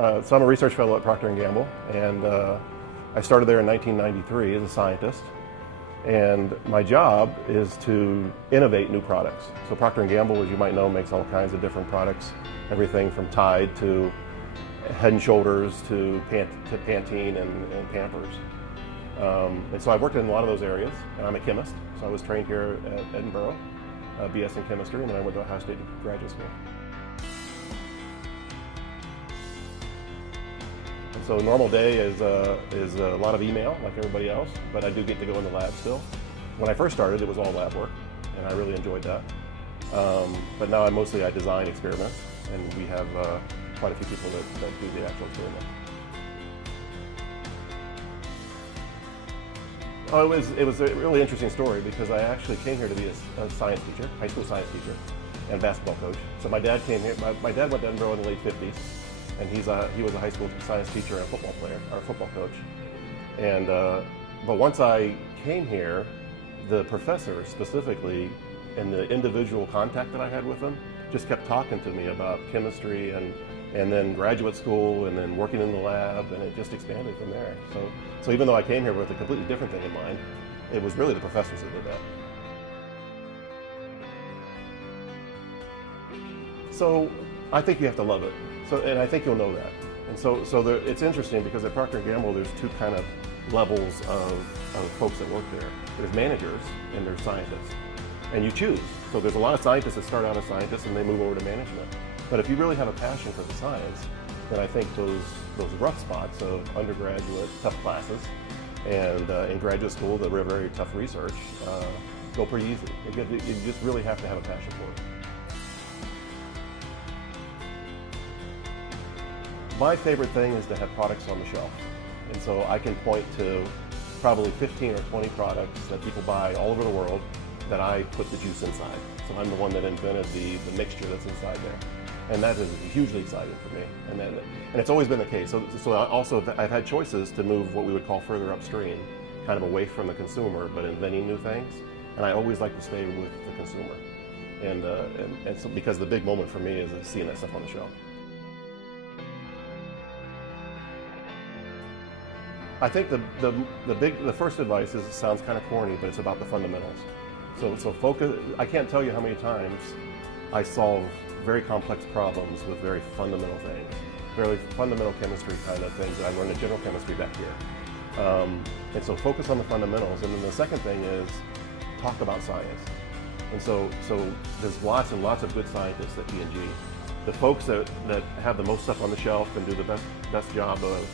So I'm a research fellow at Procter Gamble, and I started there in 1993 as a scientist. And my job is to innovate new products. So Procter Gamble, as you might know, makes all kinds of different products, everything from Tide to Head and Shoulders to Pantene and Pampers. And so I've worked in a lot of those areas, and I'm a chemist. So I was trained here at Edinboro, BS in chemistry, and then I went to Ohio State graduate school. And so a normal day is a lot of email, like everybody else, but I do get to go in the lab still. When I first started, it was all lab work, and I really enjoyed that. But now I design experiments, and we have quite a few people that do the actual experiments. Oh, it was a really interesting story because I actually came here to be a science teacher, high school science teacher, and basketball coach. So my dad came here. My dad went to Edinboro in the late 50s, and he was a high school science teacher and a football player, or a football coach. And but once I came here, the professor specifically, and the individual contact that I had with him, just kept talking to me about chemistry and then graduate school and then working in the lab, and it just expanded from there. So even though I came here with a completely different thing in mind, it was really the professors that did that. So I think you have to love it. And I think you'll know that. And it's interesting because at Procter Gamble, there's two kind of levels of folks that work there. There's managers and there's scientists. And you choose. So there's a lot of scientists that start out as scientists and they move over to management. But if you really have a passion for the science, then I think those rough spots of undergraduate tough classes and in graduate school the very tough research go pretty easy. You just really have to have a passion for it. My favorite thing is to have products on the shelf. And so I can point to probably 15 or 20 products that people buy all over the world that I put the juice inside. So I'm the one that invented the mixture that's inside there. And that is hugely exciting for me. And it's always been the case. So I've had choices to move what we would call further upstream, kind of away from the consumer, but inventing new things. And I always like to stay with the consumer. And so because the big moment for me is seeing that stuff on the shelf. I think the first advice is, it sounds kind of corny, but it's about the fundamentals. So focus. I can't tell you how many times I solve very complex problems with very fundamental things, very fundamental chemistry kind of things that I learned in general chemistry back here. And so focus on the fundamentals. And then the second thing is talk about science. And so there's lots and lots of good scientists at P&G. The folks that have the most stuff on the shelf and do the best job of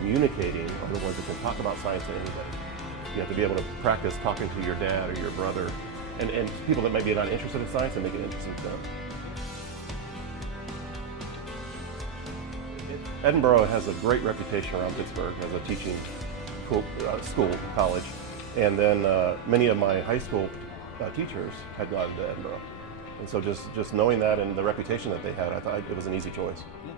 communicating are the ones that can talk about science to anybody. You have to be able to practice talking to your dad or your brother and people that maybe are not interested in science and make it interesting to them. Edinboro has a great reputation around Pittsburgh as a teaching college, and then many of my high school teachers had gone to Edinboro. And so just knowing that and the reputation that they had, I thought it was an easy choice. Yeah.